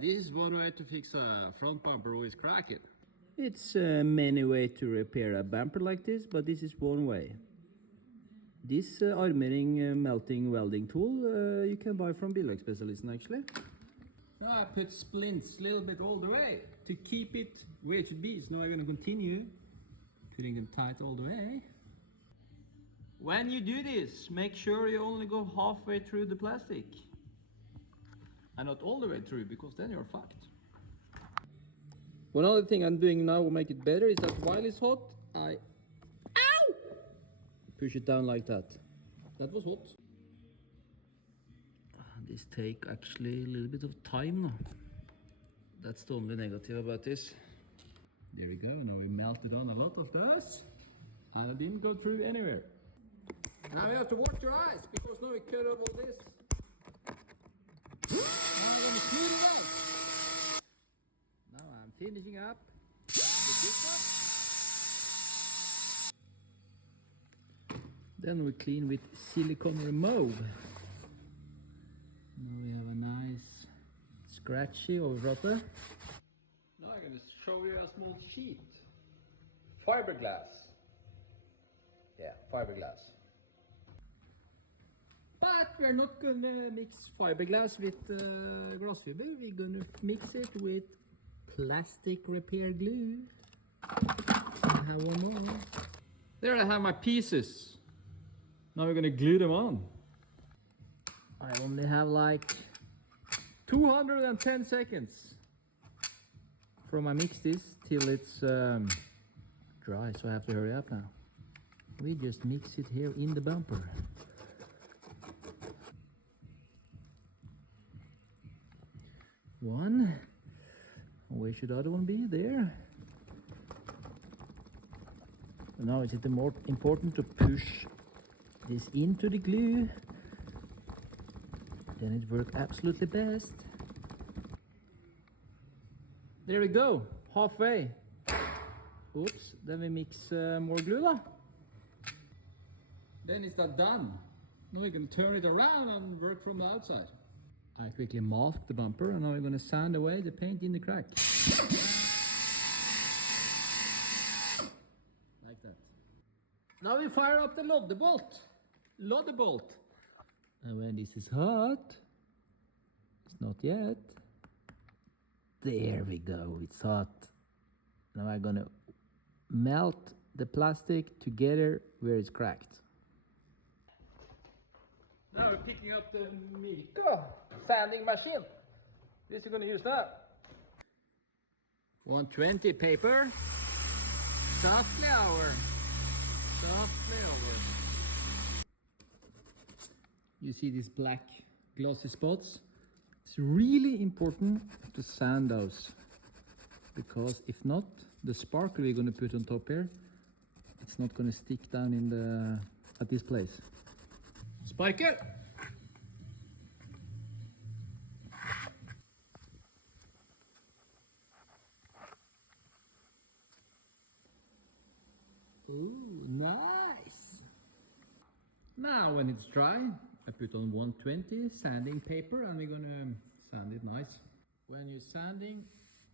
This is one way to fix a front bumper who is cracking. It's many ways to repair a bumper like this, but this is one way. This armoring melting welding tool you can buy from Bilverkspesialisten actually. Now I put splints a little bit all the way to keep it where it should be. So now I'm going to continue putting them tight all the way. When you do this, make sure you only go halfway through the plastic. And not all the way through, because then you're fucked. One other thing I'm doing now will make it better is that while it's hot, I push it down like that. That was hot. This take actually a little bit of time now. That's the only negative about this. There we go, now we melted on a lot of those. And it didn't go through anywhere. Now you have to watch your eyes, because now we cut off all this. Now I'm going to clean it out. Now I'm finishing up with this one. Then we clean with silicone remove. Now we have a nice scratchy overflotter. Now I'm going to show you a small sheet. Fiberglass. Yeah, fiberglass. But we're not gonna mix fiberglass with glass fiber. We're gonna mix it with plastic repair glue. I have one more. There I have my pieces. Now we're going to glue them on. I only have like 210 seconds. from I mix this till it's dry, so I have to hurry up now. We just mix it here in the bumper. One. Where should the other one be? There. And now is it more important to push this into the glue? Then it works absolutely best. There we go, halfway. Oops, then we mix more glue now. Then it's not done. Now we're going to turn it around and work from the outside. I quickly masked the bumper and now we're going to sand away the paint in the crack. Like that. Now we fire up the Lodder bolt. And when this is hot, it's not yet. There we go, it's hot. Now I'm going to melt the plastic together where it's cracked. Now we're picking up the Mika sanding machine. This is going to use that. 120 paper. Softly over. Softly over. You see these black glossy spots? It's really important to sand those. Because if not, the sparkle we're going to put on top here, it's not going to stick down in the at this place. Sparkle! Ooh, nice! Now when it's dry, I put on 120 sanding paper and we're gonna sand it nice. When you're sanding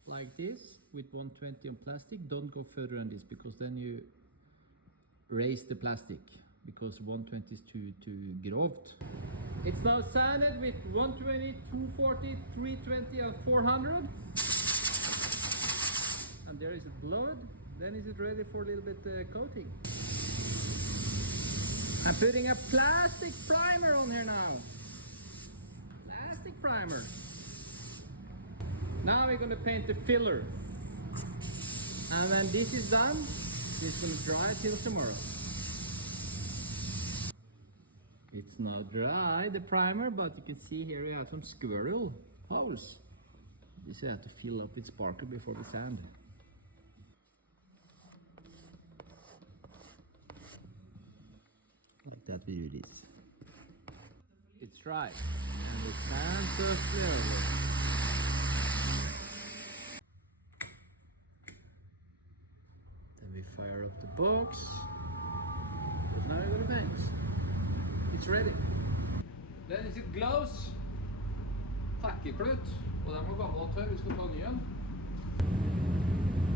like this with 120 on plastic, don't go further than this because then you raise the plastic because 120 is too grovt. It's now sanded with 120, 240, 320 and 400. And there is it blowed. Then is it ready for a little bit coating. I'm putting a plastic primer on here now. Plastic primer. Now we're going to paint the filler. And when this is done, it's going to dry till tomorrow. It's now dry, the primer, but you can see here we have some squirrel holes. This I have to fill up with sparkle before we sand. Like that we do this. It's dry. And we sand softly over. Then we fire up the box. Because now we're going to paint. It's ready. Then is it gloves. Takkeklut. Og den var gammel og tørr, vi skal ta ny en.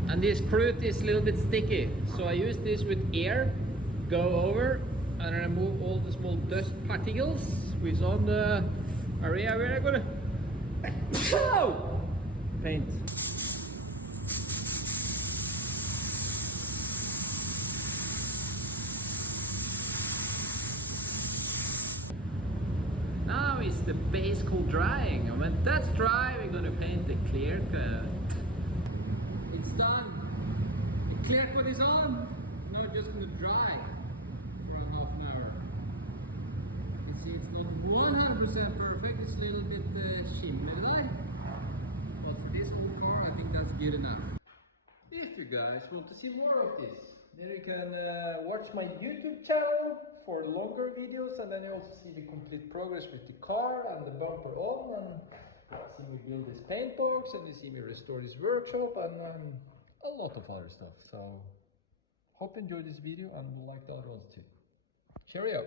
And this fruit is a little bit sticky, so I use this with air, go over and remove all the small dust particles which is on the area where I'm gonna paint. Now is the base coat drying, and when that's dry, we're gonna paint the clear coat. It's done. The clear coat is on. Now it's just going to dry for a half an hour. You see it's not 100% perfect, it's a little bit shimmery there. But for this so far, I think that's good enough. If you guys want to see more of this, then you can watch my YouTube channel for longer videos, and then you also see the complete progress with the car and the bumper on, and see me build this paint box, and you see me restore this workshop, and a lot of other stuff. So hope you enjoyed this video and like the other ones too. Cheerio!